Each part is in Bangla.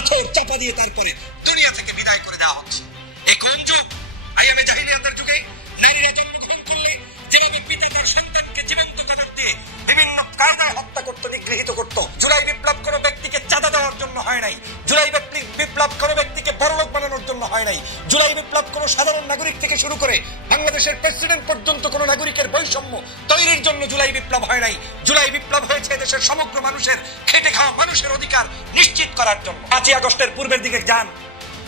পাথর চাপা দিয়ে তারপরে দুনিয়া থেকে বিদায় করে দেওয়া হচ্ছে। এই কোন যুগ? আইয়ামে জাহিলিয়াতের যুগে নারীরা জন্মগ্রহণ করলে যেভাবে পিতা তার সন্তানকে জীবন্ত কাটার দিয়ে বিভিন্ন কায়দায় হত্যা করতো, নিগৃহীত করতো। জুলাই বিপ্লব কোনো ব্যক্তিকে চাঁদা দেওয়ার জন্য হয় নাই। জুলাই বিপ্লব কোনো ব্যক্তিকে বড়লোক বানানোর জন্য হয় নাই। জুলাই বিপ্লব কোনো সাধারণ নাগরিক থেকে শুরু করে বাংলাদেশের প্রেসিডেন্ট পর্যন্ত কোনো নাগরিকের বৈষম্য তৈরির জন্য জুলাই বিপ্লব হয় নাই। জুলাই বিপ্লব হয়েছে দেশের সমগ্র মানুষের খেটে খাওয়া মানুষের অধিকার নিশ্চিত করার জন্য। 5ই আগস্টের পূর্বের দিকে যান,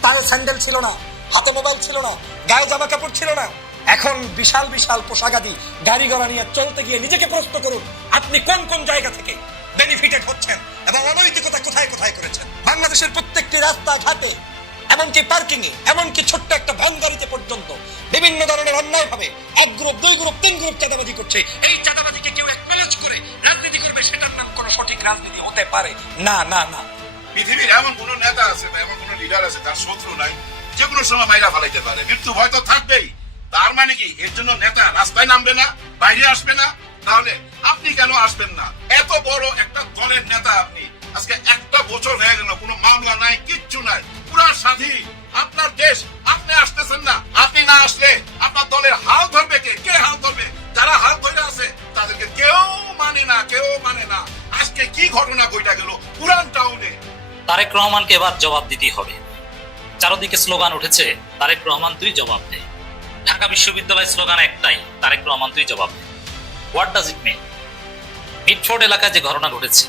পায়ে স্যান্ডেল ছিল না, হাতে মোবাইল ছিল না, গায়ে জামা কাপড় ছিল না। এখন বিশাল বিশাল পোশাকাদি গাড়ি ঘোড়া নিয়ে চলতে গিয়ে নিজেকে প্রশ্ন করুন, আপনি কোন কোন জায়গা থেকে বেনিফিটেড হচ্ছেন এবং অনৈতিকতা কোথায় কোথায় করেছেন। বাংলাদেশের প্রত্যেকটি রাস্তা ঘাটে, এমনকি পার্কিং এ, এমনকি ছোট্ট একটা ভ্যান গাড়িতে পর্যন্ত বিভিন্ন ধরনের অন্যায় ভাবে 1 গ্রুপ 2 গ্রুপ 3 গ্রুপ চাঁদাবাজি করছে। এই চাঁদাবাজিকে কেউ একনোলেজ করে রাজনীতি করবে, সেটার নাম কোনো সঠিক রাজনীতি হতে পারে না। না না, পৃথিবীর এমন কোন নেতা আছে বা এমন কোন লিডার আছে যার শত্রু নাই, যে কোনো সময় মাইরা ফেলাইতে পারে। মৃত্যু ভয় তো থাকবেই। তার মানে কি এর জন্য নেতা রাস্তায় নামবে না, বাইরে আসবে না? তাহলে আপনি কেন আসবেন না? এত বড় একটা দলের নেতা আপনি, আজকে 1 বছর হয়ে গেল, কোনো মামলা নাই, কিচ্ছু নাই, পুরা স্বাধীন আপনার দেশ, আপনি আসতেছেন না। আপনি না আসলে আপনার দলের হাল ধরবে কে? কে হাল ধরবে? যারা হাল ধরে আছে তাদেরকে কেউ মানে না, কেউ মানে না। আজকে কি ঘটনা ঘটে গেল পুরান টাউনে? তারেক রহমানকে এবার জবাব দিতেই হবে। চারদিকে স্লোগান উঠেছে, তারেক রহমান তুই জবাব দে। ঢাকা বিশ্ববিদ্যালয় স্লোগান একটাই, তারেক রহমান তুই জবাব দে। What does it mean? Mitford এলাকায় যে ঘটনা ঘটেছে,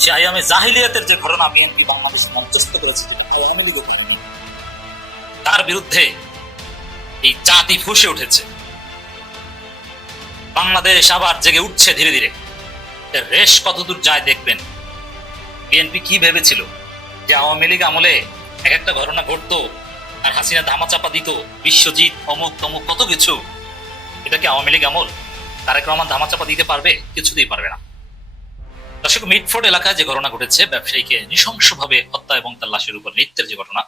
সে আইয়ামে জাহিলিয়াতের যে ঘটনা বিএনপি বাংলাদেশে মঞ্চস্থ করেছে, তার বিরুদ্ধে এই জাতি ফুঁসে উঠেছে। বাংলাদেশ আবার জেগে উঠছে ধীরে ধীরে। রেশ কতদূর যায় দেখবেন। বিএনপি কি ভেবেছিল যে আওয়ামী লীগ আমলে এক একটা ঘটনা ঘটতো আর হাসিনা ধামাচাপা দিত, বিশ্বজিৎ অমুক তমুক কত কিছু। এটা কি আওয়ামী লীগ আমল? তারেক রহমান ধামাচাপা দিতে পারবে? কিছুতেই পারবে না। দর্শক, মিটফোর্ড এলাকায় যে ঘটনা ঘটেছে, ব্যবসায়ীকে নৃশংসভাবে হত্যা এবং তার লাশের উপর নৃত্যের যে ঘটনা,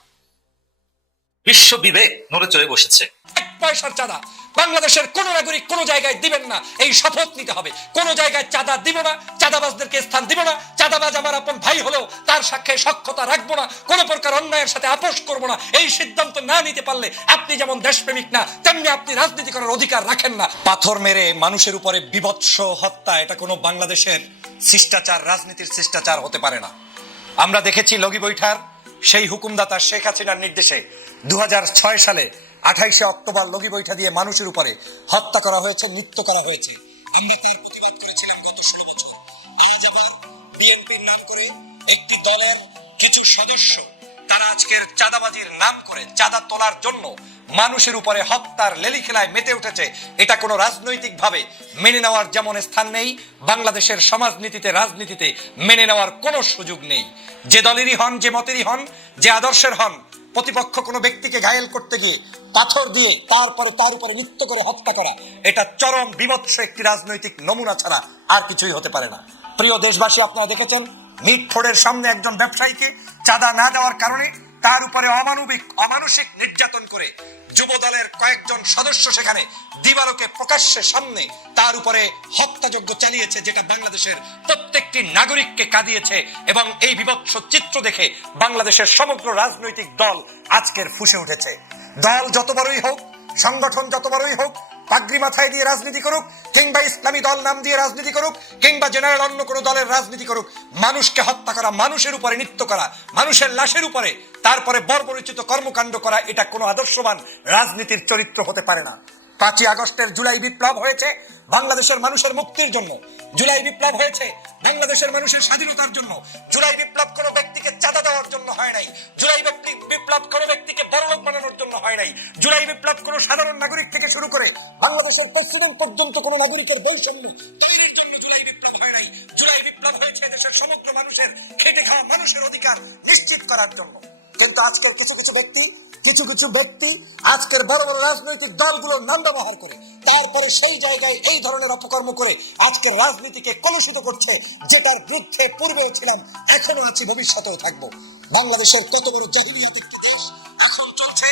বিশ্ব বিবেক নড়ে চড়ে বসেছে। 1 পয়সার চাঁদা বাংলাদেশের কোন নাগরিক কোন জায়গায় দিবেন না, এই শপথ নিতে হবে। কোন জায়গায় চাঁদা দিব না, চাঁদাবাজদেরকে স্থান দিব না। চাঁদাবাজ আমার আপন ভাই হলেও তার সাথে সখ্যতা রাখবো না, কোন প্রকার অন্যায়ের সাথে আপোষ করবো না। এই সিদ্ধান্ত না নিতে পারলে আপনি যেমন দেশপ্রেমিক না, তেমনি আপনি রাজনীতি করার অধিকার রাখেন না। পাথর মেরে মানুষের উপরে বিভৎস হত্যা, এটা কোনো বাংলাদেশের শিষ্টাচার, রাজনীতির শিষ্টাচার হতে পারে না। আমরা দেখেছি লগি বৈঠার সেই হুকুমদাতা শেখ হাসিনার নির্দেশে 2006 সালে 28শে অক্টোবর লগি বৈঠা দিয়ে মানুষের উপরে হত্যা করা হয়েছে, নৃত্য করা হয়েছে। আমরা তার প্রতিবাদ করেছিলাম গত 16 বছর। আজ আবার বিএনপির নাম করে একটি দলের কিছু সদস্য তারা আজকের চাঁদাবাজির নাম করে চাঁদা তোলার জন্য মানুষের উপরে হত্যার লেলি খেলায় মেতে উঠেছে। এটা কোনো রাজনৈতিক ভাবে মেনে নেওয়ার যেমন স্থান নেই, বাংলাদেশের সমাজনীতিতে, রাজনীতিতে মেনে নেওয়ার কোনো সুযোগ নেই। যে দলেরই হন, যে মতেরই হন, যে আদর্শের হন, প্রতিপক্ষ কোনো ব্যক্তিকে ঘায়েল করতে গিয়ে পাথর দিয়ে তারপরে তার উপরে নৃত্য করে হত্যা করা, এটা চরম বিভৎস একটি রাজনৈতিক নমুনা ছাড়া আর কিছুই হতে পারে না। প্রিয় দেশবাসী, আপনারা দেখেছেন মিটফোর্ডের সামনে একজন ব্যবসায়ীকে চাঁদা না দেওয়ার কারণে তার উপরে অমানসিক নির্যাতন করে যুব দলের কয়েকজন সদস্য সেখানে দিবালোকে প্রকাশ্যে সামনে তার উপরে হত্যাযজ্ঞ চালিয়েছে, যেটা বাংলাদেশের প্রত্যেকটি নাগরিককে কাঁদিয়েছে। এবং এই বিভৎস চিত্র দেখে বাংলাদেশের সমগ্র রাজনৈতিক দল আজকের ফুঁসে উঠেছে। দল যত বড়ই হোক, সংগঠন যত বড়ই হোক, পাগড়ি মাথায় দিয়ে রাজনীতি করুক, কিংবা ইসলামী দল নাম দিয়ে রাজনীতি করুক, কিংবা জেনারেল অন্য কোনো দলের রাজনীতি করুক, মানুষকে হত্যা করা, মানুষের উপরে নৃত্য করা, মানুষের লাশের উপরে তারপরে বর্বরচিত কর্মকাণ্ড করা, এটা কোনো আদর্শবান রাজনীতির চরিত্র হতে পারে না। 5ই আগস্টের জুলাই বিপ্লব হয়েছে বাংলাদেশের মানুষের মুক্তির জন্য। জুলাই বিপ্লব হয়েছে বাংলাদেশের মানুষের স্বাধীনতার জন্য। জুলাই বিপ্লব কোনো ব্যক্তিকে চাঁদা দেওয়ার জন্য হয় নাই। জুলাই বিপ্লব কোনো ব্যক্তিকে বড়লোক বানানোর জন্য হয় নাই। জুলাই বিপ্লব কোনো সাধারণ নাগরিক থেকে শুরু করে বাংলাদেশের প্রেসিডেন্ট পর্যন্ত কোনো নাগরিকের বৈষম্য তৈরির জন্য জুলাই বিপ্লব হয় নাই। জুলাই বিপ্লব হয়েছে দেশের সমগ্র মানুষের খেটে খাওয়া মানুষের অধিকার নিশ্চিত করার জন্য। কিন্তু আজকের কিছু কিছু ব্যক্তি আজকের বড় বড় রাজনৈতিক দলগুলোর নাম ব্যবহার করে তারপরে সেই জায়গায় এই ধরনের অপকর্ম করে আজকের রাজনীতিকে কলুষিত করছে, যেটার বিরুদ্ধে পূর্বেও ছিলাম, এখনো আছি, ভবিষ্যতেও থাকবো। বাংলাদেশের কত বড় জাহিলিয়াতের দেশ এখন চলছে।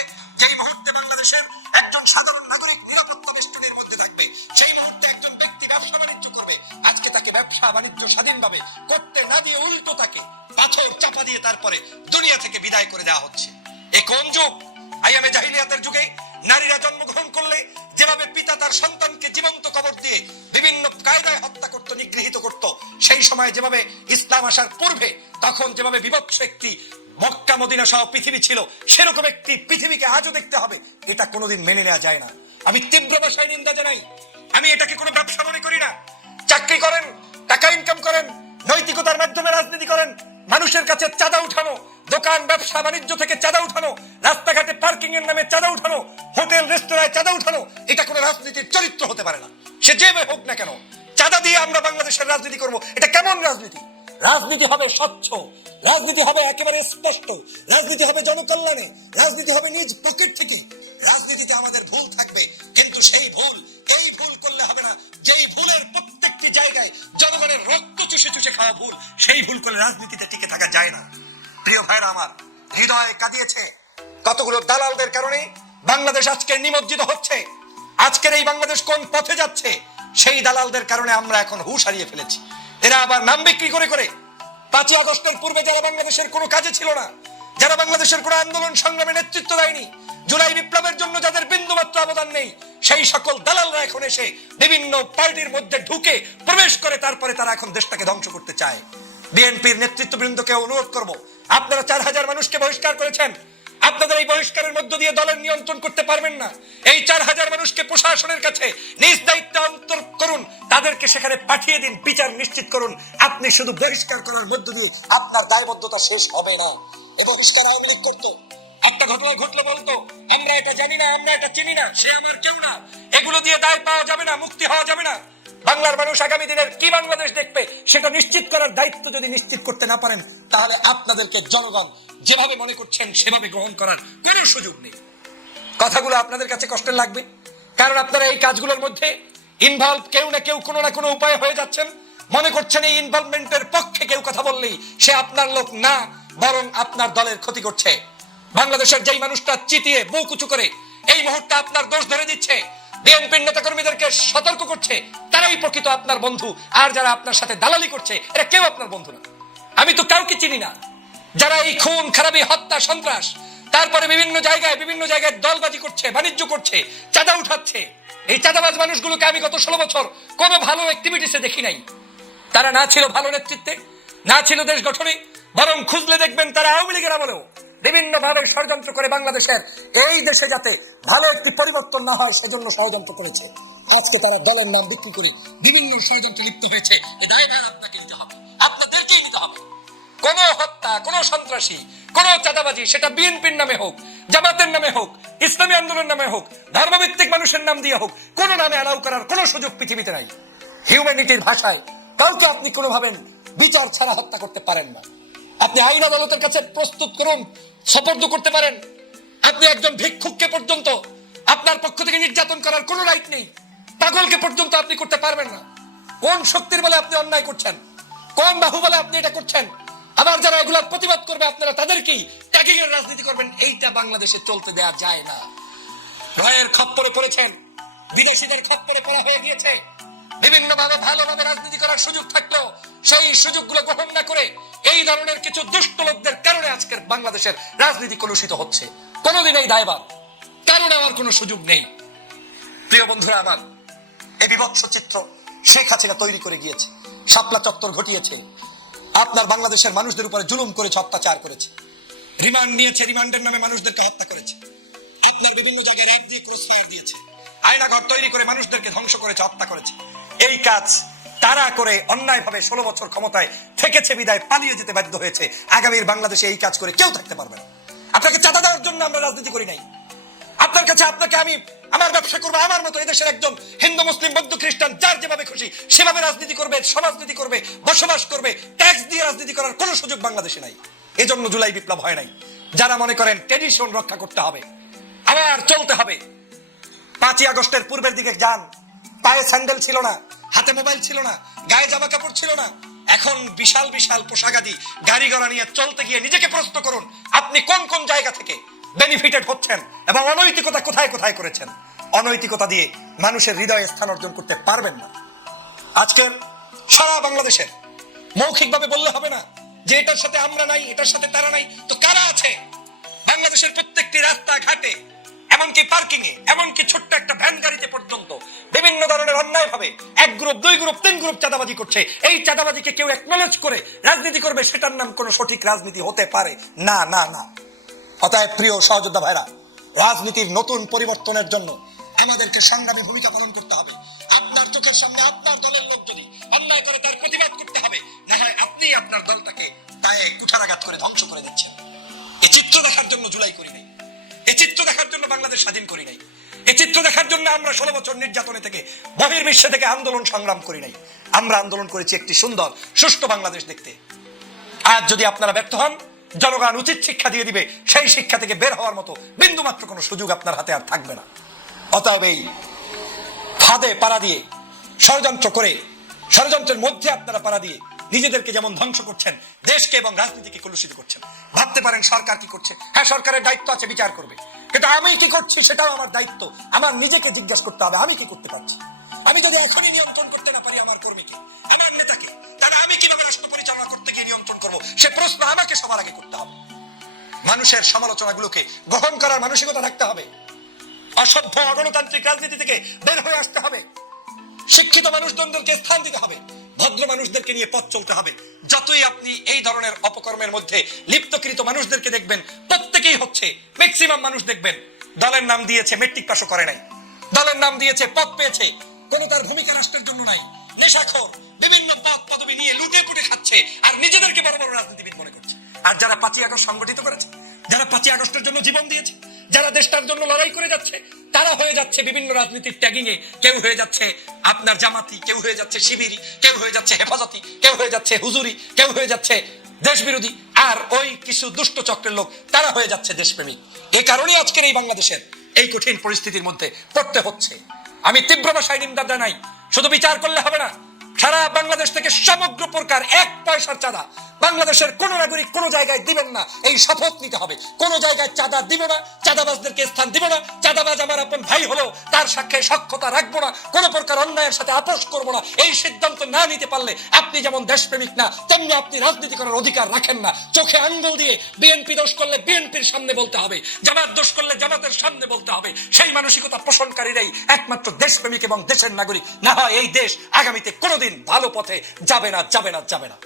এই মুহূর্তে বাংলাদেশের একজন সাধারণ নাগরিক নিরাপত্তা বেষ্টনীর মধ্যে থাকবে, সেই মুহূর্তে একজন ব্যক্তি ব্যবসা বাণিজ্য করবে, আজকে তাকে ব্যবসা বাণিজ্য স্বাধীনভাবে করতে না দিয়ে উল্টো তাকে পাথর চাপা দিয়ে তারপরে দুনিয়া থেকে বিদায় করে দেওয়া হচ্ছে। এ কোন যুগ? আইয়ামে জাহিলিয়াতের যুগে নারীরা জন্মগ্রহণ করলে যেভাবে পিতা তার সন্তানকে জীবন্ত কবর দিয়ে বিভিন্ন কায়দায় হত্যা করত, নিগৃহীত করত, সেই সময় যেভাবে ইসলাম আসার পূর্বে তখন যেভাবে বিভৎস একটি মক্কা মদিনা সহ পৃথিবী ছিল, সেরকম একটি পৃথিবীকে আজও দেখতে হবে, এটা কোনোদিন মেনে নেওয়া যায় না। আমি তীব্র ভাষায় নিন্দা জানাই। আমি এটাকে কোনো ব্যবসা মনে করি না। চাকরি করেন, টাকা ইনকাম করেন, নৈতিকতার মাধ্যমে রাজনীতি করেন, মানুষের কাছে চাঁদা উঠানো, দোকান ব্যবসা বাণিজ্য থেকে চাঁদা উঠানো, রাস্তাঘাটে পার্কিং এর নামে চাঁদা উঠানো, হোটেল রেস্তোরাঁয় চাঁদা উঠানো, এটা কোনো রাজনীতির চরিত্র হতে পারে না। সে যেভাবে হোক না কেন, চাঁদা দিয়ে আমরা বাংলাদেশের রাজনীতি করব, এটা কেমন রাজনীতি? রাজনীতি হবে স্বচ্ছ, রাজনীতি হবে একেবারে স্পষ্ট, রাজনীতি হবে জনকল্যাণে, রাজনীতি হবে নিজ পকেট থেকে। রাজনীতিতে আমাদের ভুল থাকবে, কিন্তু সেই ভুল এই ভুল করলে হবে না যেই ভুলের প্রত্যেকটি জায়গায় জনগণের রক্ত চুষে চুষে খাওয়া ভুল, সেই ভুল করলে রাজনীতিতে টিকে থাকা যায় না। প্রিয় ভাইরা আমার, হৃদয় কাঁদিয়েছে কতগুলো দালালদের কারণে বাংলাদেশ আজকে নিমজ্জিত হচ্ছে। আজকের এই বাংলাদেশ কোন পথে যাচ্ছে, সেই দালালদের কারণে আমরা এখন হুঁশ হারিয়ে ফেলেছি। এরা আবার নাম বিক্রি করে করে 5ই আগস্টের পূর্বে যারা বাংলাদেশের কোনো কাজে ছিল না, যারা বাংলাদেশের কোনো আন্দোলন সংগ্রামে নেতৃত্ব দেয়নি, জুলাই বিপ্লবের জন্য যাদের বিন্দুমাত্র অবদান নেই, সেই সকল দালালরা এখন এসে বিভিন্ন পার্টির মধ্যে ঢুকে প্রবেশ করে তারপরে তারা এখন দেশটাকে ধ্বংস করতে চায়। বিএনপির নেতৃত্ববৃন্দকে অনুরোধ করব, আপনারা 4000 মানুষকে বহিষ্কার করেছেন, আপনাদের এই বহিষ্কারের মধ্য দিয়ে দলের নিয়ন্ত্রণ করতে পারবেন না। এই 4000 মানুষকে প্রশাসনের কাছে নিজ দায়িত্বে অন্তর করুন, তাদেরকে সেখানে পাঠিয়ে দিন, বিচার নিশ্চিত করুন। আপনি শুধু বহিষ্কার করার মধ্য দিয়ে আপনার দায়বদ্ধতা শেষ হবে না। এই বহিষ্কার আওয়ামী লীগ করতো, একটা ঘটনা ঘটলো বলতো আমরা এটা জানি না, আমরা এটা চিনি না, সে আমার কেউ না। এগুলো দিয়ে দায় পাওয়া যাবে না, মুক্তি হওয়া যাবে না। বাংলার মানুষ আগামী দিনের কি বাংলাদেশ দেখবে, সেটা নিশ্চিত করার দায়িত্ব যদি নিশ্চিত করতে না পারেন, তাহলে আপনাদেরকে জনগণ যেভাবে মনে করছেন সেভাবে গ্রহণ করার কোনো সুযোগ নেই। কথাগুলো আপনাদের কাছে কষ্টের লাগবে, কারণ আপনারা এই কাজগুলোর মধ্যে ইনভলভ কেউ না কেউ কোনো না কোনো উপায় হয়ে যাচ্ছেন। মনে করছেন এই ইনভলভমেন্টের পক্ষে কেউ কথা বললেই সে আপনার লোক না, বরং আপনার দলের ক্ষতি করছে। বাংলাদেশের যেই মানুষটা চিতিয়ে বুক উঁচু করে এই মুহূর্তে আপনার দোষ ধরে দিচ্ছে, বিএনপির নেতাকর্মীদেরকে সতর্ক করছে, তারাই প্রকৃত আপনার বন্ধু। আর যারা আপনার সাথে দালালি করছে, এরা কেউ আপনার বন্ধু না। আমি তো কাউকে চিনি না যারা এই খুন খারাপি হত্যা সন্ত্রাস, তারপরে বিভিন্ন জায়গায় দলবাজি করছে, বাণিজ্য করছে, চাঁদা উঠাচ্ছে। এই চাঁদাবাজ মানুষগুলোকে আমি গত 16 বছর কোনো ভালো অ্যাক্টিভিটিসে দেখি নাই। তারা না ছিল ভালো নেতৃত্বে, না ছিল দেশ গঠনে, বরং খুঁজলে দেখবেন তারা আওয়ামী লীগের আমলেও বিভিন্ন ভাবে ষড়যন্ত্র করে বাংলাদেশের এই দেশে যাতে ভালো একটি পরিবর্তন না হয় সেজন্য ষড়যন্ত্র করেছে। আজকে তারা দলের নাম বিক্রি করে বিভিন্ন ষড়যন্ত্রে লিপ্ত হয়েছে। এই দায়ভার আপনাকে নিতে হবে, আপনাদেরকেই নিতে হবে। কোন হত্যা, কোন সন্ত্রাসী, কোন চাঁদাবাজি, সেটা বিএনপির নামে হোক, জামাতের নামে হোক, ইসলামী আন্দোলনের নামে হোক, ধর্মভিত্তিক মানুষের নাম দিয়ে হোক, কোন নামে অ্যালাউ করার কোন সুযোগ পৃথিবীতে নাই। হিউম্যানিটির ভাষায় কাউকে আপনি কোনোভাবে বিচার ছাড়া হত্যা করতে পারেন না। আপনি আইন আদালতের কাছে প্রস্তুত করুন, সোপর্দ করতে পারেন। আপনি একজন ভিক্ষুককে পর্যন্ত আপনার পক্ষ থেকে নির্যাতন করার কোনো রাইট নেই, পাগলকে পর্যন্ত আপনি করতে পারবেন না। কোন শক্তির বলে আপনি অন্যায় করছেন, কোন বাহু বলে আপনি এটা করছেন? আবার যারা এগুলার প্রতিবাদ করবে আপনারা তাদেরকেই ট্যাগিং এর রাজনীতি করবেন, এইটা বাংলাদেশে চলতে দেওয়া যায় না। রয়ের খপ্পরে পড়েছেন, বিদেশিদের খপ্পরে পড়া হয়ে গিয়েছে। বিভিন্নভাবে ভালোভাবে রাজনীতি করার সুযোগ থাকলেও সেই সুযোগগুলো গ্রহণ না করে এই ধরনের কিছু দুষ্ট লোকদের কারণে আজকের বাংলাদেশের রাজনীতি কলুষিত হচ্ছে। কোনোদিন এই দায়ভার কারণ আমার কোনো সুযোগ নেই। প্রিয় বন্ধুরা আমার, এই বিভৎস চিত্র শেখ হাসিনা তৈরি করে গিয়েছে, শাপলা চত্বর ঘটিয়েছে, আপনার বাংলাদেশের মানুষদের উপরে জুলুম করেছে, অত্যাচার করেছে, রিমান্ড নিয়েছে, রিমান্ডের নামে মানুষদেরকে হত্যা করেছে, আপনার বিভিন্ন জায়গায় র্যাব দিয়ে ক্রসফায়ার দিয়েছে, আয়নাঘর তৈরি করে মানুষদেরকে ধ্বংস করেছে, হত্যা করেছে। এই কাজ তারা করে অন্যায়ভাবে 16 বছর ক্ষমতায় থেকেছে বিদায় পালিয়ে যেতে বাধ্য হয়েছে। আগামীর বাংলাদেশে এই কাজ করে কেউ থাকতে পারবে না। আপনাকে চাঁদা দেওয়ার জন্য আমরা রাজনীতি করি নাই। আপনার কাছে আপনাকে আমি আমার ব্যবসা করবো, আমার মতো এদেশের একজন হিন্দু মুসলিম বৌদ্ধ খ্রিস্টান যার যেভাবে খুশি সেভাবে রাজনীতি করবে, সমাজনীতি করবে, বসবাস করবে, ট্যাক্স দিয়ে রাজনীতি করার কোনো সুযোগ বাংলাদেশে নাই। এজন্য জুলাই বিপ্লব হয় নাই। যারা মনে করেন ট্রেডিশন রক্ষা করতে হবে, আবার চলতে হবে, 5ই আগস্টের পূর্বের দিকে যান। পায়ে স্যান্ডেল ছিল না, হাতে মোবাইল ছিল না, গায়ে জামা কাপড় ছিল না। এখন বিশাল বিশাল পোশাকাদি গাড়ি ঘোড়া নিয়ে চলতে গিয়ে নিজেকে প্রশ্ন করুন, আপনি কোন কোন জায়গা থেকে বেনিফিটেড হচ্ছেন এবং অনৈতিকতা কোথায় কোথায় করেছেন। অনৈতিকতা দিয়ে মানুষের হৃদয়ে স্থান অর্জন করতে পারবেন না। আজকের সারা বাংলাদেশের মৌখিকভাবে বললে হবে না, যে এটার সাথে আমরা নাই, এটার সাথে তারা নাই, তো কারা আছে? বাংলাদেশের প্রত্যেকটি রাস্তা ঘাটে, এমনকি পার্কিং এ, এমনকি ছোট্ট একটা ভ্যান গাড়িতে পর্যন্ত বিভিন্ন ধরনের অন্যায় ভাবে 1 গ্রুপ 2 গ্রুপ 3 গ্রুপ চাঁদাবাজি করছে। এই চাঁদাবাজিকে কেউ একনলেজ করে রাজনীতি করবে, সেটার নাম কোন সঠিক রাজনীতি হতে পারে না না না। অতএব প্রিয় সহযোদ্ধা ভাইরা, রাজনীতির নতুন পরিবর্তনের জন্য আমাদেরকে সংগ্রামী ভূমিকা পালন করতে হবে। আপনার চোখের সামনে আপনার দলের লোক যদি অন্যায় করে তার প্রতিবাদ করতে হবে, না হয় আপনি আপনার দলটাকে তায়ে কুঠারাঘাত করে ধ্বংস করে দিচ্ছেন। এই চিত্র দেখার জন্য জুলাই করি নাই, এই চিত্র দেখার জন্য বাংলাদেশ স্বাধীন করি নাই, এই চিত্র দেখার জন্য আমরা 16 বছর নির্যাতনে থেকে বহির্বিশ্বে থেকে আন্দোলন সংগ্রাম করি নাই। আমরা আন্দোলন করেছি একটি সুন্দর সুষ্ঠু বাংলাদেশ দেখতে। আজ যদি আপনারা ব্যর্থ হন, জনগণ উচিত শিক্ষা দিয়ে দিবে, সেই শিক্ষা থেকে বের হওয়ার মতো বিন্দুমাত্র কোনো সুযোগ আপনার হাতে আর থাকবে না। অতএব এই ফাঁদে পাড়া দিয়ে ষড়যন্ত্র করে, ষড়যন্ত্রের মধ্যে আপনারা পাড়া দিয়ে নিজেদেরকে যেমন ধ্বংস করছেন, দেশকে এবং রাজনীতিকে কলুষিত করছেন। ভাবতে পারেন সরকার কি করছে? হ্যাঁ, সরকারের দায়িত্ব আছে বিচার করবে, কিন্তু আমি কি করছি সেটাও আমার দায়িত্ব। আমার নিজেকে জিজ্ঞাসা করতে হবে, আমি কি করতে পারছি। আমি যদি এখনই নিয়ন্ত্রণ করতে না পারি আমার কর্মীকে, আমার নেতাকে, তাহলে আমি কিভাবে রাষ্ট্র পরিচালনা করতে গিয়ে নিয়ন্ত্রণ করবো? সে প্রশ্ন আমাকে সবার আগে করতে হবে। মানুষের সমালোচনাগুলোকে গ্রহণ করার মানসিকতা রাখতে হবে। অসভ্য অগণতান্ত্রিক রাজনীতি থেকে বের হয়ে আসতে হবে। শিক্ষিত মানুষজনদেরকে স্থান দিতে হবে, ভদ্র মানুষদেরকে নিয়ে পথ চলতে হবে। যতই আপনি এই ধরনের অপকর্মের মধ্যে লিপ্তকৃত মানুষদেরকে দেখবেন, প্রত্যেকেই হচ্ছে, ম্যাক্সিমাম মানুষ দেখবেন দলের নাম দিয়েছে, মেট্রিক পাসও করে নাই, দলের নাম দিয়েছে, পদ পেয়েছে, কোনো তার ভূমিকা রাষ্ট্রের জন্য নাই, নেশাখোর, বিভিন্ন পদ পদবি নিয়ে লুটে পুটে খাচ্ছে আর নিজেদেরকে বড় বড় রাজনীতিবিদ মনে করছে। আর যারা 5ই আগস্ট সংগঠিত করেছে, যারা 5ই আগস্টের জন্য জীবন দিয়েছে, যারা দেশটার জন্য লড়াই করে যাচ্ছে, তারা হয়ে যাচ্ছে বিভিন্ন রাজনীতির ট্যাগিং এ। কেউ হয়ে যাচ্ছে আপনার জামাতি, কেউ হয়ে যাচ্ছে শিবিরি, কেউ হয়ে যাচ্ছে হেফাজতি, কেউ হয়ে যাচ্ছে হুজুরি, কেউ হয়ে যাচ্ছে দেশ বিরোধী, আর ওই কিছু দুষ্ট চক্রের লোক তারা হয়ে যাচ্ছে দেশপ্রেমিক। এ কারণেই আজকের এই বাংলাদেশের এই কঠিন পরিস্থিতির মধ্যে পড়তে হচ্ছে। আমি তীব্র ভাষায় নিন্দা জানাই। শুধু বিচার করলে হবে না, সারা বাংলাদেশ থেকে সমগ্র প্রকার 1 পয়সার চাঁদা বাংলাদেশের কোন নাগরিক কোন জায়গায় দিবেন না, এই শপথ নিতে হবে। কোন জায়গায় চাঁদা দিব না, চাঁদাবাজদেরকে স্থান দিব না, চাঁদাবাজ আমার আপন ভাই হলো তার সাথে সখ্যতা রাখবো না, কোন প্রকার অন্যায়ের সাথে আপোষ করবো না। এই সিদ্ধান্ত না নিতে পারলে আপনি যেমন দেশপ্রেমিক না, তেমনি আপনি রাজনীতি করার অধিকার রাখেন না। চোখে আঙ্গুল দিয়ে বিএনপি দোষ করলে বিএনপির সামনে বলতে হবে, জামাত দোষ করলে জামাতের সামনে বলতে হবে। সেই মানসিকতা পোষণকারীরাই একমাত্র দেশপ্রেমিক এবং দেশের নাগরিক। না হয় এই দেশ আগামীতে কোনোদিন ভালো পথে যাবে না, যাবে না, যাবে না।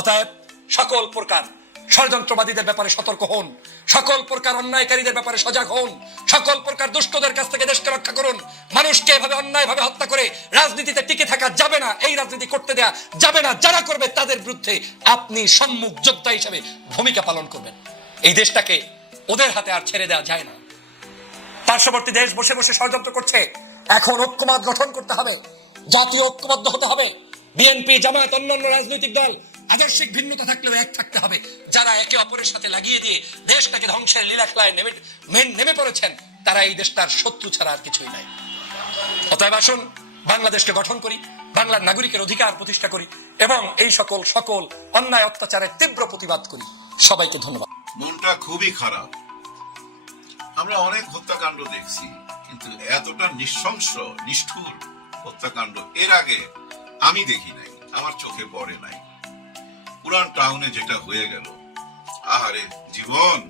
অতএব সকল প্রকার ষড়যন্ত্রবাদীদের ব্যাপারে সতর্ক হন, সকল প্রকার অন্যায়কারীদের ব্যাপারে সজাগ হন, সকল প্রকার দুষ্টদের কাছ থেকে দেশকে রক্ষা করুন। মানুষকে এভাবে অন্যায়ভাবে হত্যা করে রাজনীতিতে টিকে থাকা যাবে না, এই রাজনীতি করতে দেয়া যাবে না। যারা করবে তাদের বিরুদ্ধে আপনি সম্মুখ যোদ্ধা হিসেবে ভূমিকা পালন করবেন। এই দেশটাকে ওদের হাতে আর ছেড়ে দেওয়া যায় না। পার্শ্ববর্তী দেশ বসে বসে ষড়যন্ত্র করছে, এখন ঐক্যমত গঠন করতে হবে, জাতীয় ঐক্যবদ্ধ হতে হবে। বিএনপি, জামায়াত, অন্যান্য রাজনৈতিক দল আদর্শিক ভিন্নতা থাকলেও এক থাকতে হবে। যারা একে অপরের সাথে লাগিয়ে দিয়ে দেশটাকে ধ্বংসের লীলা খেলায় নেমে পড়েছেন, তারা এই দেশটার শত্রু ছাড়া আর কিছুই নাই। অতএব আসুন বাংলাদেশকে গঠন করি, বাংলার নাগরিকের অধিকার প্রতিষ্ঠা করি এবং এই সকল অন্যায় অত্যাচারের তীব্র প্রতিবাদ করি। সবাইকে ধন্যবাদ। মনটা খুবই খারাপ। আমরা অনেক হত্যাকাণ্ড দেখছি, কিন্তু এতটা নৃশংস নিষ্ঠুর হত্যাকাণ্ড এর আগে আমি দেখি নাই, আমার চোখে পড়ে নাই। পুরান টাউনে যেটা হয়ে গেল, আহারে জীবন,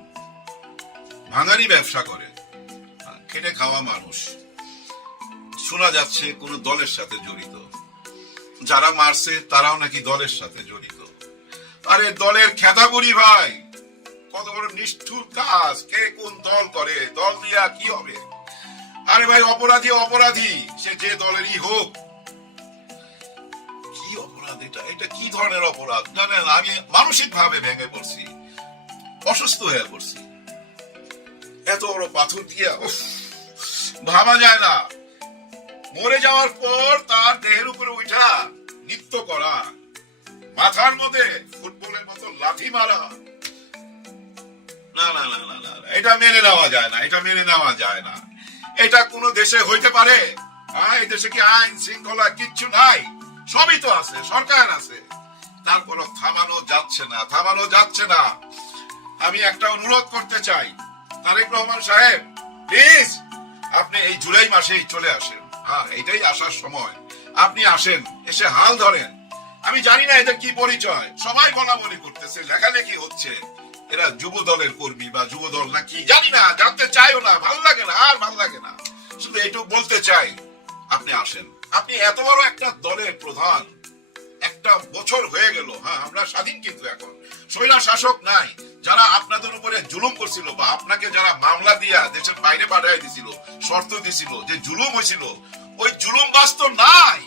ভাঙারি ব্যবসা করে খেটে খাওয়া মানুষ, শোনা যাচ্ছে কোন দলের সাথে জড়িত, যারা মারছে তারাও নাকি দলের সাথে জড়িত। আরে দলের খেতাবুড়ি ভাই, কত বড় নিষ্ঠুর কাজ! কে কোন দল করে, দল দিয়া কি হবে? আরে ভাই, অপরাধী অপরাধী, সে যে দলেরই হোক। কি অপরাধ এটা? এটা কি ধরনের অপরাধ জানেন? আমি মানসিক ভাবে ভেঙে পড়ছি, অসুস্থ হয়ে পড়ছি। এত বড় পাথর দিয়া ভাবা যায় না। মরে যাওয়ার পর তার দেহের উপরে উঠা নৃত্য করা, মাথার মধ্যে ফুটবলের মতো লাথি মারা, না না না না না, এটা মেনে নেওয়া যায় না, এটা মেনে নেওয়া যায় না। এটা কোন দেশে হইতে পারে? এই দেশে কি আইন শৃঙ্খলা কিচ্ছু নাই? সবই তো আছে, সরকার আছে, তারপর থামানো যাচ্ছে না, থামানো যাচ্ছে না। আমি একটা অনুরোধ করতে চাই, তারেক রহমান সাহেব, প্লিজ আপনি এই জুলাই মাসেই চলে আসেন। হ্যাঁ, এটাই আসার সময়। আপনি আসেন, এসে হাল ধরেন। আমি জানি না এদের কি পরিচয়, সবাই বলা বলি করতেছে, লেখালেখি হচ্ছে, এরা যুব দলের কর্মী বা যুব দল না কি জানি না, জানতে চাইও না, ভাল লাগে না, আর ভাল লাগে না। শুধু এটুকু বলতে চাই, আপনি আসেন, আপনি এত বড় একটা দলের প্রধান, একটা বছর হয়ে গেল, হ্যাঁ আমরা স্বাধীন, কিন্তু এখন স্বৈরা শাসক নাই, যারা আপনাদের উপরে জুলুম করছিল বা আপনাকে যারা মামলা দিয়া দেশের বাইরে পাঠিয়ে দিছিল, শর্ত দিছিল, যে জুলুম হয়েছিল, ওই জুলুম বাস্তব নাই,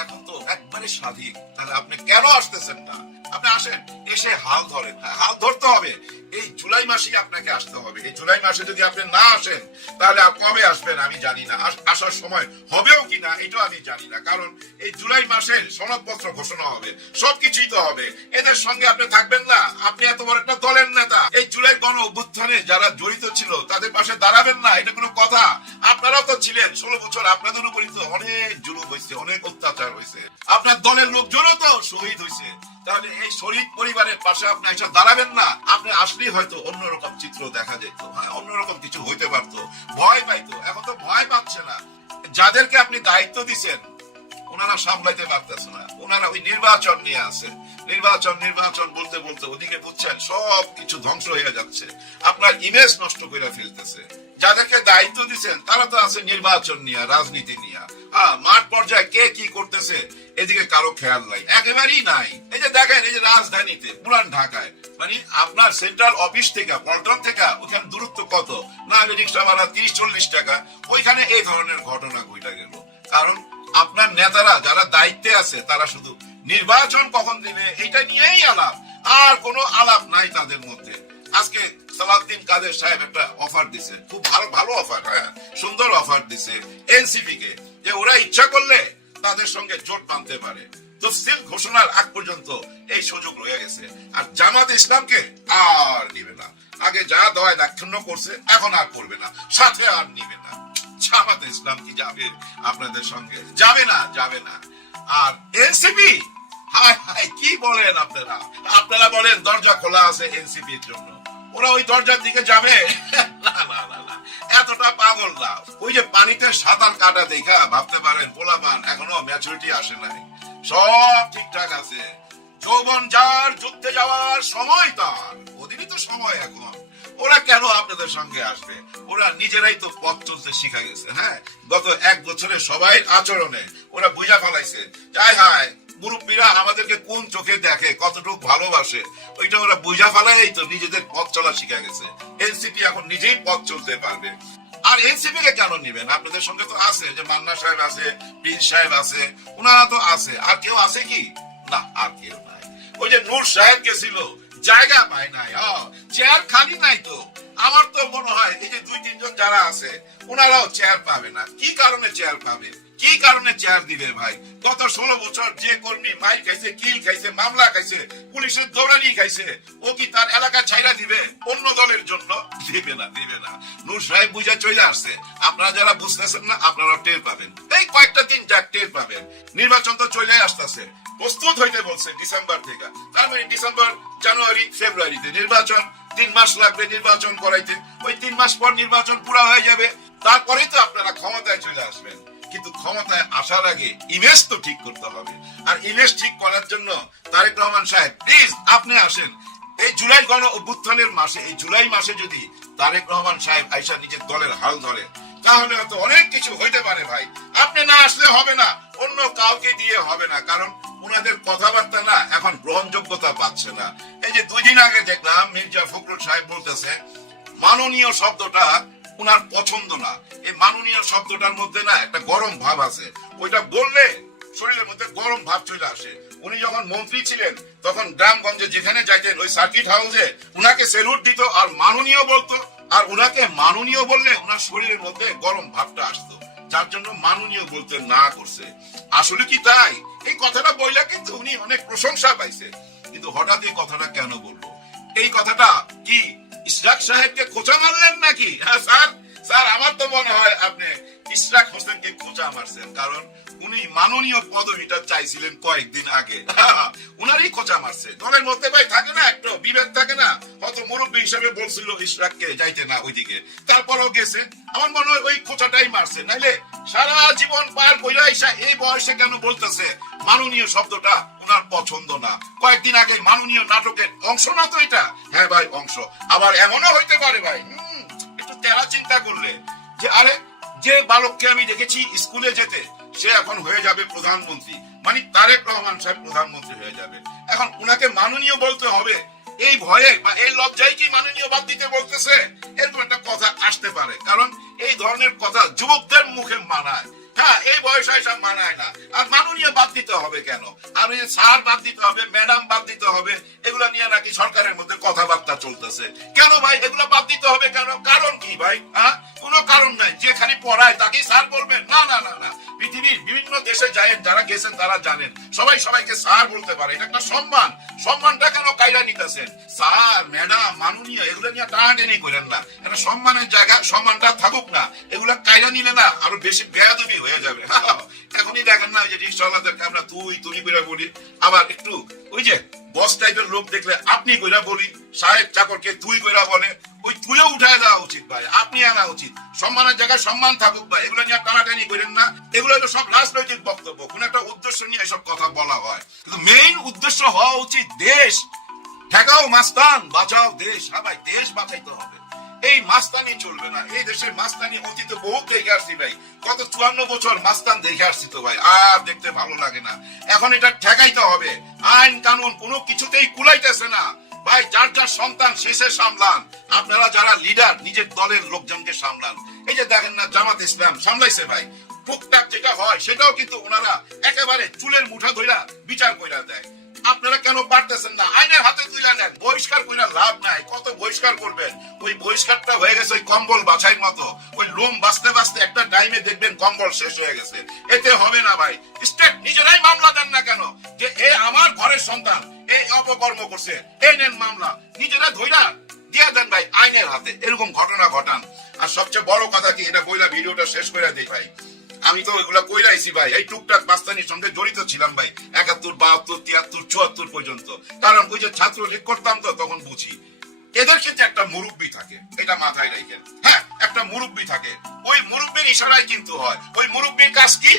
এখন তো একবারে স্বাধীন। তাহলে আপনি কেন আসতেছেন না? আপনি আসেন, এসে হাল ধরেন, হাল ধরতে হবে। এই জুলাই মাসেই আপনাকে আসতে হবে। এই জুলাই মাসে যদি আপনি না আসেন, তাহলে আর কবে আসবেন আমি জানি না, আসার সময় হবেও কিনা এটাও আমি জানি না। কারণ এই জুলাই মাসের সনদপত্র ঘোষণা হবে, সবকিছুই তো হবে, এদের সঙ্গে আপনি থাকবেন না? আপনি এত বড় একটা দলের নেতা, এই জুলাই গণ অভ্যুত্থানে যারা জড়িত ছিল তাদের পাশে দাঁড়াবেন না? এটা কোনো কথা? আপনারাও তো ছিলেন 16 বছর, আপনাদের উপরই তো অনেক জুলুম হয়েছে, অনেক অত্যাচার হয়েছে, আপনার দলের লোকজনও তো শহীদ হয়েছে। তাহলে এই শহীদ পরিবারের পাশে আপনি এসে দাঁড়াবেন না? আপনি আসলেই হয়তো অন্যরকম চিত্র দেখা যেত, হ্যাঁ অন্যরকম কিছু হইতে পারতো, ভয় পাইতো, এখন তো ভয় পাচ্ছে না। যাদেরকে আপনি দায়িত্ব দিচ্ছেন ওনারা সামলাইতে পারতেছে না, ওনারা ওই নির্বাচন নিয়ে আছে, নির্বাচন নির্বাচন বলতে বলতে ওদিকে বুঝছেন সব কিছু ধ্বংস হয়ে যাচ্ছে, আপনার ইমেজ নষ্ট করে ফেলতেছে। যাদেরকে দায়িত্ব দিচ্ছেন তারা তো আছে নির্বাচন নিয়ে, রাজনীতি নিয়ে, মাঠ পর্যায়ে কে কি করতেছে এদিকে কারো খেয়াল নাই, একেবারেই নাই। এই যে দেখেন, এই যে রাজধানীতে পুরান ঢাকায়, মানে আপনার সেন্ট্রাল অফিস থেকে পল্টন থেকে ওখানে দূরত্ব কত, না রিক্সা ভাড়া 30-40 টাকা, ওইখানে এই ধরনের ঘটনা ঘটে গেল। কারণ আপনার নেতারা যারা দায়িত্বে আছে তারা শুধু নির্বাচন কখন দিবে এটা নিয়েই আলাপ, আর কোনো আলাপ নাই তাদের মধ্যে। আজকে সালাউদ্দিন কাদের সাহেব একটা অফার দিছে, খুব ভালো অফার, হ্যাঁ সুন্দর অফার দিছে এনসিপি কে, যে ওরা ইচ্ছা করলে তাদের সঙ্গে জোট বাঁধতে পারে। তফসিল ঘোষণার আগ পর্যন্ত এই সুযোগ রয়ে গেছে। আর জামাত ইসলামকে আর নিবে না, আগে যা দয় দাক্ষিণ্য করছে এখন আর করবে না, সাথে আর নিবে না। জামাত ইসলাম কি যাবে আপনাদের সঙ্গে? যাবে না, যাবে না। আর এনসিপি, হায় হায় কি বলেন আপনারা? আপনারা বলেন দরজা খোলা আছে এনসিপির জন্য, ওরা ওই দরজার দিকে যাবে? না না না না, এতটা পাগল না। ওই যে পানিতে সাঁতার কাটা দেখা ভাবতে পারেন পোলাপান এখনো ম্যাচুরিটি আসে নাই, সব ঠিকঠাক আছে। যৌবন যার, যুদ্ধে যাওয়ার সময় তার, ওদিনই তো সময় এখন। ওরা কেন আপনাদের সঙ্গে আসবে? ওরা নিজেরাই তো পথ চলতে শিখা গেছে। হ্যাঁ, গত 1 বছরে সবাই আচরণে ওরা বুঝা ফেলাইছে, যাই হায় মুরব্বীরা আমাদেরকে কোন চোখে দেখে, কতটুকু ভালোবাসে, ওইটা ওরা বুঝা ফেলাই তো নিজেদের পথ চলা শিখা গেছে। এনসিপি এখন নিজেই পথ চলতে পারবে। আর এনসিপি কে কেন নিবেন? আপনাদের সঙ্গে তো আছে, যে মান্না সাহেব আছে, প্রিন্স সাহেব আছে, ওনারা তো আছে। আর কেউ আছে কি? না, আর কেউ নাই। ওই যে নূর সাহেব গেছিল, জায়গা পায় নাই, চেয়ার খালি নাই। তো আমার তো মনে হয় এই যে 2-3 জন যারা আছে ওনারাও চেয়ার পাবে না। কি কারণে চেয়ার পাবে? কি কারণে চেয়ার দিবে ভাই? গত 16 বছর যে কর্মী মাইর খাইছে, কিল খাইছে, মামলা খাইছে, পুলিশের দৌড়ানি খাইছে, ও কি তার এলাকা ছাইরা দিবে অন্য দলের জন্য? দিবে না, দিবে না। নূর সাহেব বুঝা চলে আসছে। আপনারা যারা বুঝতেছেন না, আপনারা টের পাবেন, এই কয়েকটা দিন যাক টের পাবেন। নির্বাচন তো চলে আসতেছে, প্রস্তুত হইতে বলছে ডিসেম্বর থেকে। তার মানে ডিসেম্বর, জানুয়ারি, ফেব্রুয়ারিতে নির্বাচন, 3 মাস লাগবে নির্বাচন করাইতে। ওই 3 মাস পর নির্বাচন পুরা হয়ে যাবে, তারপরেই তো আপনারা ক্ষমতায় চলে আসবেন। কিন্তু ক্ষমতায় আসার আগে ইমেজ তো ঠিক করতে হবে। আর ইমেজ ঠিক করার জন্য তারেক রহমান সাহেব প্লিজ আপনি আসেন। এই জুলাই গণ অভ্যুত্থানের মাসে, এই জুলাই মাসে যদি তারেক রহমান সাহেব আইসা নিজের দলের হাল ধরে, তাহলে হয়তো অনেক কিছু হইতে পারে ভাই। আপনি না আসলে হবে না, অন্য কাউকে দিয়ে হবে না। কারণ ওনাদের কথাবার্তা না এখন গ্রহণযোগ্যতা পাচ্ছে না। এই যে 2 দিন আগে দেখলাম মির্জা ফখরুল সাহেব বলতেছে মাননীয় শব্দটা ওনার পছন্দ না। এই মাননীয় শব্দটার মধ্যে না একটা গরম ভাব আছে, ওইটা বললে শরীরের মধ্যে গরম ভাব চলে আসে। উনি যখন মন্ত্রী ছিলেন তখন গ্রামগঞ্জে যেখানে যাইতেন ওই সার্কিট হাউসে উনাকে স্যালুট দিত আর মাননীয় বলতো। আর উনাকে মাননীয় বললে ওনার শরীরের মধ্যে গরম ভাবটা আসতো, যার জন্য মাননীয় বলতে না করছে। আসলে কি তাই? এই কথাটা বললে কিন্তু উনি অনেক প্রশংসা পাইছে, কিন্তু হঠাৎ এই কথাটা কেন বললো? এই কথাটা কি ইশরাক সাহেবকে খোঁচা মারলেন নাকি? হ্যাঁ স্যার, স্যার আমার তো মনে হয় আপনি ইশরাক হোসেনকে খোঁচা মারছেন। কারণ উনি মাননীয় পদবিটা চাইছিলেন কয়েকদিন আগে উনারই খোঁচা মারছে। দলের মধ্যে ভাই থাকে না একটু বিভেদ থাকে না, হয়তো মুরব্বী হিসেবে বলছিল ইশরাককে যাইতে না ওইদিকে, তারপরও গেছে। আমার মনে হয় ওই খোঁচাটাই মারছে, নাইলে সারা জীবন পার কইরা আইসা এই বয়সে কেন বলতেছে মাননীয় শব্দটা ওনার পছন্দ না। কয়েকদিন আগে মাননীয় নাটকের অংশ না তো এটা? হ্যাঁ ভাই অংশ। আবার এমনও হইতে পারে ভাই, একটু তেরা চিন্তা করলে, যে আরে যে বালককে আমি দেখেছি স্কুলে যেতে, সে এখন হয়ে যাবে প্রধানমন্ত্রী, মানে তারেক রহমান সাহেব প্রধানমন্ত্রী হয়ে যাবে। এখন উনাকে মাননীয় বলতে হবে, এই ভয়ে বা এই লজ্জায় কি মাননীয় বাদ দিতে বলতেছে? এরকম একটা কথা আসতে পারে, কারণ এই ধরনের কথা যুবকদের মুখে মানায়। হ্যাঁ, এই বয়সে সব মানায় না। আর মাননীয় বাদ দিতে হবে কেন? আর এই স্যার বাদ দিতে হবে, ম্যাডাম বাদ দিতে হবে, এগুলা নিয়ে নাকি সরকারের মধ্যে কথাবার্তা চলতেছে। কেন ভাই এগুলা বাদ দিতে হবে কেন? কারণ কি ভাই? হ্যাঁ, কোনো কারণ নাই। যে খালি পড়ায় তাকেই স্যার বলবেন? না না না না, পৃথিবীর বিভিন্ন দেশে যায়, যারা গেছেন তারা জানেন, সবাই সবাইকে স্যার বলতে পারে, এটা একটা সম্মান। সম্মানটা কেন কাইরা নিতেছেন? স্যার ম্যাডাম মাননীয় এগুলো নিয়ে টানাটানি করেন না, এটা সম্মানের জায়গা, সম্মানটা থাকুক না। এগুলা কাইরা নিলে না আরো বেশি বেয়াদবি হয়ে যাবে। এখনই দেখেন না যে রিক্সাওয়ালাদেরকে আমরা তুই তুমি করে বলি, আবার একটু ওই যে বস টাইপের লোক দেখলে আপনি কইরা বলি, সাহেব চাকরকে তুই কইরা বলে, ওই তুইও উঠায় দেওয়া উচিত ভাই, আপনি আনা উচিত। সম্মানের জায়গায় সম্মান থাকুক ভাই, এগুলো নিয়ে টানাটানি করেন না। এগুলো হলো সব রাজনৈতিক বক্তব্য, কোন একটা উদ্দেশ্য নিয়ে এসব কথা বলা হয়, কিন্তু মেইন উদ্দেশ্য হওয়া উচিত দেশ ঠেকাও মাস্তান, বাঁচাও দেশ। হ্যাঁ ভাই, দেশ বাঁচাইতে হবে। এই মাস্তানি চলবে না। এই দেশের মাস্তানি অতীতে বহুত দেখে আসছি ভাই, গত 54 বছর মাস্তান দেখে আসছি তো ভাই, আর দেখতে ভালো লাগে না। এখন এটা ঠেকাইতে হবে। আইন কানুন কোনো কিছুতেই কুলাইতেছে না ভাই। যার যার সন্তান শেষে সামলান। আপনারা যারা লিডার, নিজের দলের লোকজনকে সামলান। এই যে দেখেন না, জামাত ইসলাম সামলাইছে ভাই, টুকটাক যেটা হয় সেটাও কিন্তু ওনারা একেবারে চুলের মুঠা ধইরা বিচার কইরা দেয়। আপনারা কেন পারতেছেন না? আইনের হাতে তুলে নেন। বহিষ্কার কইরা লাভ নাই, কত বহিষ্কার করবেন? ওই বহিষ্কারটা হয়ে গেছে ওই কম্বল বাছাইয়ের মতো, ওই লোম বাঁচতে বাঁচতে একটা টাইমে দেখবেন কম্বল শেষ হয়ে গেছে। এতে হবে না ভাই। স্টেট নিজেরাই মামলা দেন না কেন, যে এ আমার ঘরের সন্তান, এই অপকর্ম করছে, এই নেন মামলা, নিজেরা ধইরা দিয়ে দেন ভাই আইনের হাতে। এরকম ঘটনা ঘটান। আর সবচেয়ে বড় কথা কি, এটা বইলা ভিডিওটা শেষ করে দেই ভাই, আমি তো এগুলা কইরাইছি ভাই, এই টুকটাক মাস্তানির সঙ্গে জড়িত ছিলাম ভাই 71, 72, 73, 74 পর্যন্ত। কারণ ওই যে ছাত্রলীগ করতাম তো, তখন বুঝি এদের কিন্তু একটা মুরব্বি থাকে, এটা মাথায় রাখেন। হ্যাঁ, একটা মুরব্বি থাকে, ওই মুরব্বির ইশারায় কিন্তু হয়। ওই মুরব্বির কাজ কি?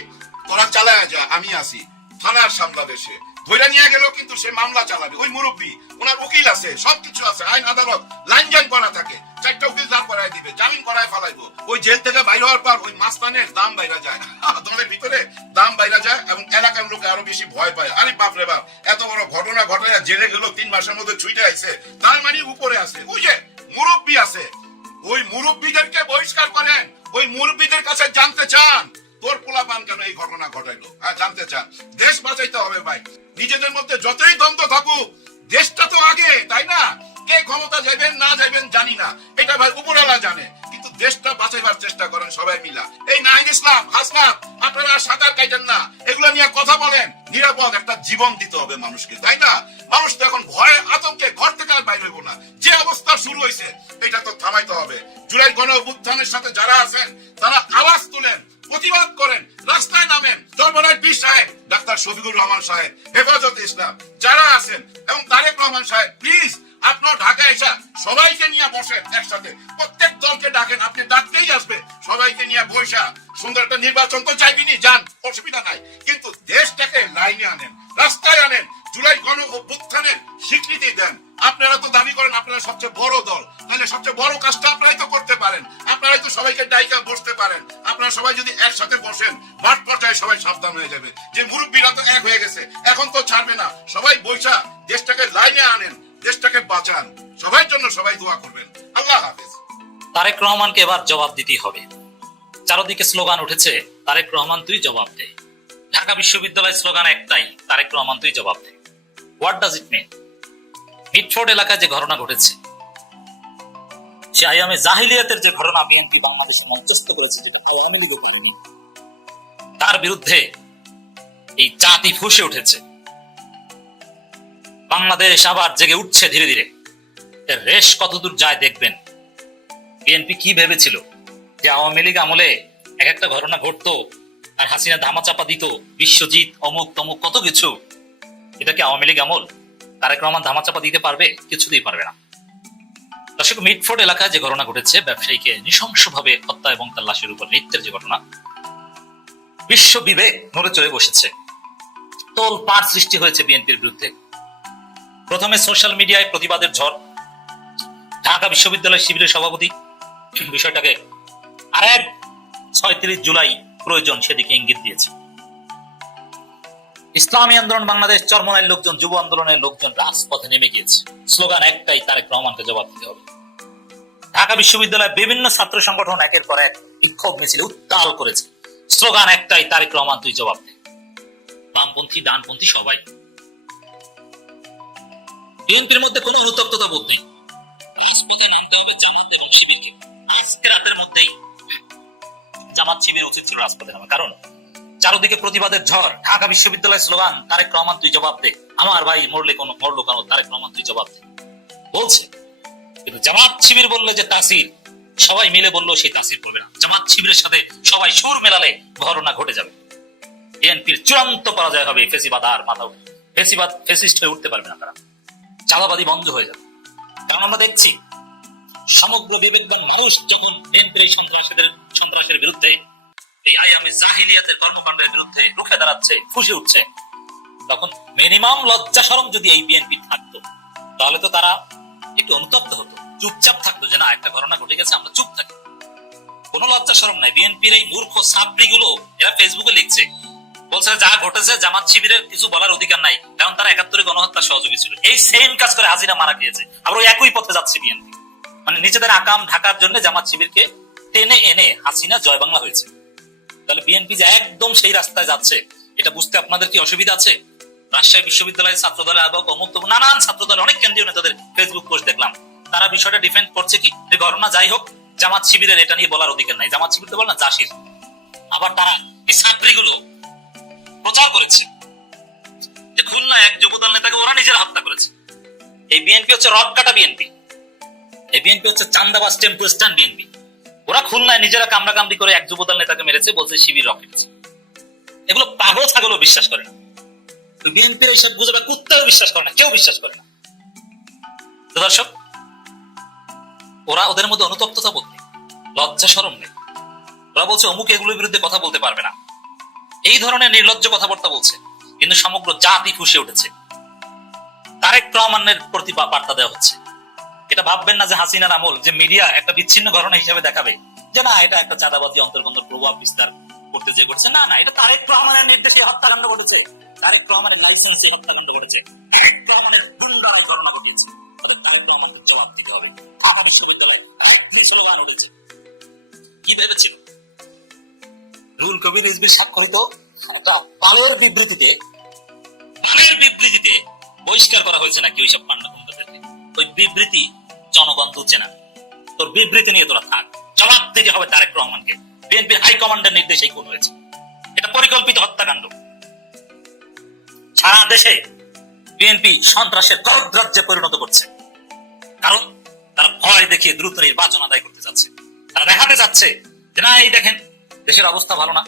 তোরা চালায় যা, আমি আসি, থানার সামলাবে সে, ধইরা নিয়ে গেল কিন্তু সে মামলা চালাবে। ওই মুরব্বি, ওনার উকিল আছে, সবকিছু আছে, আইন আদালত লাইন জাইন করা থাকে, 4টা উকিল দাঁড় করায় দিবে, জামিন করায় ফেলাইবো। ওই জেল থেকে বাইরে হওয়ার পর ওই মাস্তানের দাম বাইরা যায়, দলের ভিতরে দাম বাইরা যায়, এবং এলাকার লোকে আরো বেশি ভয় পায়। আরে বাপ রে বাপ, এত বড় ঘটনা ঘটায় জেলে গেল, 3 মাসের মধ্যে ছুটে আইছে, তার মানে উপরে আছে ওই যে মুরব্বি আছে। ওই মুরব্বিদেরকে বহিষ্কার করেন। ওই মুরব্বিদের কাছে জানতে চান তোর পোলাপান কেন এই ঘটনা ঘটাইলো, হ্যাঁ জানতে চান। দেশ বাঁচাইতে হবে ভাই। নিজেদের মধ্যে যতই দ্বন্দ্ব থাকুক, দেশটা তো আগে, তাই না? কে ক্ষমতা যাইবেন না যাইবেন জানি না, এটা ভাই উপরওয়ালা জানে, কিন্তু দেশটা বাঁচাইবার চেষ্টা করেন সবাই মিলা। এই নাহিদ ইসলাম, হাসনাত, আপনারা সাঁতার কাটেন না, এগুলো নিয়ে কথা বলেন। নিরাপদ একটা জীবন দিতে হবে মানুষকে, তাই না? মানুষ তো এখন ভয়ে আতঙ্কে ঘর থেকে আর বাইরে হইব না। যে অবস্থা শুরু হয়েছে, এটা তো থামাইতে হবে। জুলাই গণ অভ্যুত্থানের সাথে যারা আছেন, তারা আওয়াজ তুলেন, প্রতিবাদ করেন, রাস্তায় নামেন। চরমনাই পীর সাহেব, ডাক্তার শফিকুর রহমান সাহেব, হেফাজতে ইসলাম যারা আছেন, এবং তারেক রহমান সাহেব, প্লিজ আপনার ঢাকায় এসে সবাইকে নিয়ে বসেন একসাথে। প্রত্যেক দলকে ডাকেন, আপনি ডাকতেই আসবে। সবাইকে নিয়ে বৈশা সুন্দর একটা নির্বাচন তো চাইবিনি, যান, অসুবিধা নাই, কিন্তু দেশটাকে লাইনে আনেন, রাস্তায় আনেন। জুলাই গণ অভ্যুত্থানের স্বীকৃতি দেন। আপনারা তো দাবি করেন আপনারা সবচেয়ে বড় দল, তাহলে সবচেয়ে বড় কাজটা আপনারাই তো করতে পারেন। আপনারাই তো সবাইকে ডাইকা বসতে পারেন। আপনারা সবাই যদি একসাথে বসেন, মাঠ পর্যায়ে সবাই সাবধান হয়ে যাবে, যে মুরব্বীরা তো এক হয়ে গেছে, এখন তো ছাড়বে না। সবাই বৈশা দেশটাকে লাইনে আনেন, দেশটাকে বাঁচান। সবার জন্য সবাই দোয়া করবেন। আল্লাহ হাফেজ। তারেক রহমানকে এবার জবাব দিতেই হবে। চারদিকে স্লোগান উঠেছে, তারেক রহমান তুই জবাব দে। ঢাকা বিশ্ববিদ্যালয়ের স্লোগান একটাই, তারেক রহমান তুই জবাব দে। What does it mean? Mitford এলাকায় যে ঘটনা ঘটেছে, সে আইয়ামে জাহিলিয়াতের যে ঘটনা বিএনপি বাংলাদেশে চেষ্টা করেছে, তার বিরুদ্ধে এই জাতি ফুঁসে উঠেছে। বাংলাদেশ আবার জেগে উঠছে ধীরে ধীরে। এর রেশ কতদূর যায় দেখবেন। বিএনপি কি ভেবেছিল যে আওয়ামী লীগ আমলে এক একটা ঘটনা ঘটতো, আর হাসিনা ধামাচাপা দিত, বিশ্বজিৎ অমুক তমুক কত কিছু। এটা কি আওয়ামী লীগ আমল? তারেক রহমান ধামাচাপা দিতে পারবে? কিছুতেই পারবে না। দর্শক, মিটফোর্ড এলাকায় যে ঘটনা ঘটেছে, ব্যবসায়ীকে নৃশংসভাবে হত্যা এবং তার লাশের উপর নৃত্যের যে ঘটনা, বিশ্ব বিবেক নড়ে চড়ে বসেছে। তোলপাড় সৃষ্টি হয়েছে বিএনপির বিরুদ্ধে। প্রথমে সোশ্যাল মিডিয়ায় প্রতিবাদের ঝড়। ঢাকা বিশ্ববিদ্যালয় শিবিরের সভাপতি বিষয়টাকে আরেক 36 জুলাই প্রয়োজন সেদিকে ইঙ্গিত দিয়েছে। ইসলামী আন্দোলন বাংলাদেশ, চরমনাইয়ের লোকজন, যুব আন্দোলনের লোকজন রাজপথে নেমে গিয়েছে। স্লোগান একটাই, তারেক রহমানকে জবাব দিতে হবে। ঢাকা বিশ্ববিদ্যালয়ের বিভিন্ন ছাত্র সংগঠন একের পর এক বিক্ষোভ মিছিলে উত্তাল করেছে। স্লোগান একটাই, তারেক রহমান তুই জবাব দে। বামপন্থী, ডানপন্থী সবাই। বিএনপির মধ্যে কোনো অনুতপ্ততা বোধ নেই। রাজপথে নামতে হবে জামাত এবং শিবিরকে। আজকে রাতের মধ্যেই জামাত শিবির উচিত ছিল রাজপথে নামা, কারণ চারদিকে প্রতিবাদের ঝড়। ঢাকা বিশ্ববিদ্যালয়ের স্লোগান, তারেক রহমান তুই জবাব দে। আমার ভাই মরলো কেন, তারেক রহমান তুই জবাব দে বলছে। কিন্তু জামাত শিবির বললে যে তাসির, সবাই মিলে বললো সেই তাসির করবে না। জামাত শিবিরের সাথে সবাই সুর মেলালে ঘটনা ঘটে যাবে। বিএনপির চূড়ান্ত পরাজয় হবে। ফেসিবাদ আর মাথা ফেসিস্ট হয়ে উঠতে পারবে না তারা। চাঁদাবাদী বন্ধ হয়ে যাবে। কারণ আমরা দেখছি সমগ্র বিবেকবান মানুষ যখন বিএনপির এই সন্ত্রাসের বিরুদ্ধে, এই আইয়ামে জাহিলিয়াতের কর্মকাণ্ডের বিরুদ্ধে রুখে দাঁড়াচ্ছে, ফুঁসে উঠছে, তখন মিনিমাম লজ্জা শরম যদি এই বিএনপি থাকতো, তাহলে তো তারা একটু অনুতপ্ত হতো, চুপচাপ থাকতো যে না একটা ঘটনা ঘটে গেছে, আমরা চুপ থাকি। কোনো লজ্জা শরম নাই। বিএনপির এই মূর্খ সাবরি গুলো এরা ফেসবুকে লিখছে, বলছে যা ঘটেছে জামাত শিবিরের কিছু বলার অধিকার নাই, কারণ তারা 71 গণহত্যার সহযোগী ছিল। এই সেম কাজ করে হাসিনা মারা গিয়েছে। আবার ওই একই পথে যাচ্ছে বিএনপি। মানে নিজেদের আকাম ঢাকার জন্য জামাত শিবিরকে টেনে এনে হাসিনা জয় বাংলা হয়েছে। তাহলে বিএনপি যে একদম সেই রাস্তায় যাচ্ছে, এটা বুঝতে আপনাদের কি অসুবিধা আছে? রাজশাহী বিশ্ববিদ্যালয়ের ছাত্র দলের আহ্বায়ক অমুক তমুক নানান ছাত্র দলের অনেক কেন্দ্রীয় নেতাদের ফেসবুক পোস্ট দেখলাম। তারা বিষয়টা ডিফেন্ড করছে কি, যে ঘটনা যাই হোক, জামাত শিবিরের এটা নিয়ে বলার অধিকার নাই। জামাত শিবির তো বল না, জাসির। আবার তারা এই ছাত্রীগুলো প্রচার করেছে যে খুলনা এক যুবদল নেতাকে ওরা নিজেরা হত্যা করেছে। এই বিএনপি হচ্ছে রড কাটা বিএনপি। এই বিএনপি হচ্ছে চান্দাবাজ টেম্পো স্ট্যান্ড বিএনপি। ওরা খুলনায় নিজেরা কামড়াকামড়ি করে এক যুবদল নেতাকে মেরেছে, বলছে শিবির রকেট। এগুলো পাগল ছাগলও বিশ্বাস করে না। বিএনপির এইসব গুজবে কুত্তাও বিশ্বাস করে না, কেউ বিশ্বাস করে না। তো দর্শক, ওদের মধ্যে অনুতপ্ততা বোধ নেই, লজ্জা শরম নেই। ওরা বলছে অমুক এগুলোর বিরুদ্ধে কথা বলতে পারবে না, এই ধরনের নির্লজ্জ কথাবার্তা বলছে। কিন্তু সমগ্র জাতি ফুঁসে উঠেছে। তারেক রহমানের প্রতি বার্তা দেওয়া হচ্ছে। এটা ভাববেন না যে হাসিনার আমল, যে মিডিয়া একটা বিচ্ছিন্ন ঘটনা হিসেবে দেখাবে, যে না এটা একটা চাঁদাবাজি অন্তর্গত প্রভাব বিস্তার করতে যে করেছে। না না, এটা তারেক রহমানের নির্দেশে হত্যাকাণ্ড ঘটেছে, তারেক রহমানের লাইসেন্সে হত্যাকাণ্ড ঘটেছে, তারেক রহমানের গুন্ডারাই ঘটনা ঘটেছে। তারেক রহমানকে জবাব দিতে হবে। ঢাকা বিশ্ববিদ্যালয়ে আরেকটি স্লোগান উঠেছে। কি ভেবেছিল? রুল কবির রিজভির স্বাক্ষরিত একটা পালের বিবৃতিতে বহিষ্কার করা হয়েছে নাকি ওইসব পান্ডাকুণ্ডদেরকে। ওই বিবৃতি জনগণ তুলছে না। তোর বিবৃতি নিয়ে তোরা থাক, জবাব দিতে হবে তারেক রহমানকে। বিএনপির হাইকমান্ডের নির্দেশেই খুন হয়েছে, এটা পরিকল্পিত হত্যাকাণ্ড। সারা দেশে বিএনপি সন্ত্রাসের গণরাজ্যে পরিণত করছে, কারণ তারা ভয় দেখিয়ে দ্রুত নির্বাচন আদায় করতে যাচ্ছে। তারা দেখাতে যাচ্ছে যে না এই দেখেন দেশের অবস্থা ভালো না,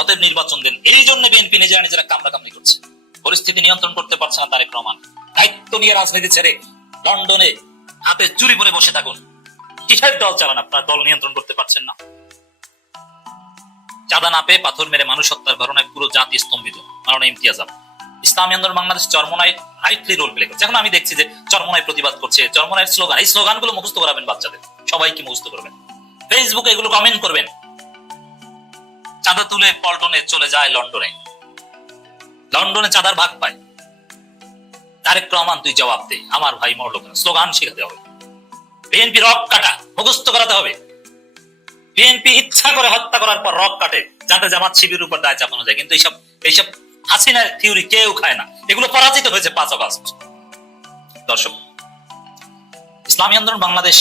অতএব নির্বাচন দেন। এই জন্য বিএনপি নিজেরা কামড়াকামড়ি করছে, পরিস্থিতি নিয়ন্ত্রণ করতে পারছে না তারেক রহমান। দায়িত্ব নিয়ে রাজনীতি ছেড়ে লন্ডনে হাতে চুরি পরে বসে থাকুন। কিসের দল চালান আপনার? দল নিয়ন্ত্রণ করতে পারছেন না। চাঁদা না পেয়ে পাথর মেরে মানুষ হত্যার ঘটনায় পুরো জাতি স্তম্ভিত। মাওলানা Imtiaz Ahmed. Islami Andolan Bangladesh Charmonai rightly role play করছে। এখন আমি দেখছি যে চরমোনাই প্রতিবাদ করছে, চরমোনাইয়ের স্লোগান, এই স্লোগানগুলো মুখস্থ করাবেন বাচ্চাদের, সবাইকে মুখস্থ করবেন, ফেসবুকে এগুলো কমেন্ট করবেন। চাঁদা তুলে পল্টনে চলে যায় লন্ডনে, লন্ডনে চাঁদার ভাগ পায়। তারেক রহমান তুই জবাব দে, আমার ভাই মরলো কেন, স্লোগান শেখাতে হবে। বিএনপি রক কাটা মুখস্থ করাতে হবে। বিএনপি ইচ্ছা করে হত্যা করার পর রক কাটে, যাতে জামাত শিবিরের উপর দায় চাপানো যায়। কিন্তু এইসব হাসিনার থিওরি কেউ খায় না, এগুলো পরাজিত হয়েছে 5 আগস্ট। দর্শক, ইসলামী আন্দোলন বাংলাদেশ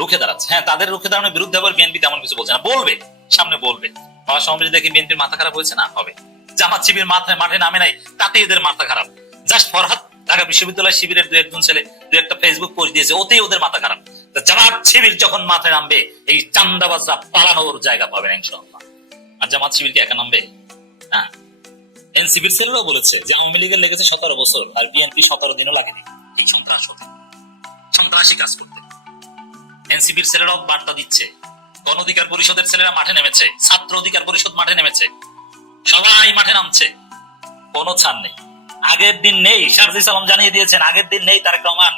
রুখে দাঁড়াচ্ছে। হ্যাঁ, তাদের রুখে দাঁড়ানোর বিরুদ্ধে আবার বিএনপি তেমন কিছু বলছে না, বলবে, সামনে বলবে। হওয়ার সময় দেখি বিএনপির মাথা খারাপ হয়েছে না, হবে। জামাত শিবির মাঠে নামে নাই, তাতে এদের মাথা খারাপ। জাস্ট ফরহাদ ঢাকা বিশ্ববিদ্যালয় শিবিরের 2-1 ছেলে 2-1টা ফেসবুক পোস্ট দিয়েছে, ওতেই ওদের মাথা খারাপ। জামাত শিবির যখন মাথায় নামবে, এই চান্দাবাজরা পালানোর জায়গা পাবে না ইনশাআল্লাহ। আর জামাত শিবির কি একা নামবে? না, এনসিপির ছেলেরাও বলেছে যে আওয়ামী লীগের লেগেছে 17 বছর আর বিএনপি 17 দিনও লাগেনি এই সন্ত্রাস হতে, সন্ত্রাসী কাজ করতে। এনসিপির ছেলেরাও বার্তা দিচ্ছে, গণ অধিকার পরিষদের ছেলেরা মাঠে নেমেছে, ছাত্র অধিকার পরিষদ মাঠে নেমেছে, সবাই মাঠে নামছে, কোনো ছাড় নেই। আগের দিন নেই, শারজিস আলম জানিয়ে দিয়েছেন আগের দিন নেই তারেক রহমান।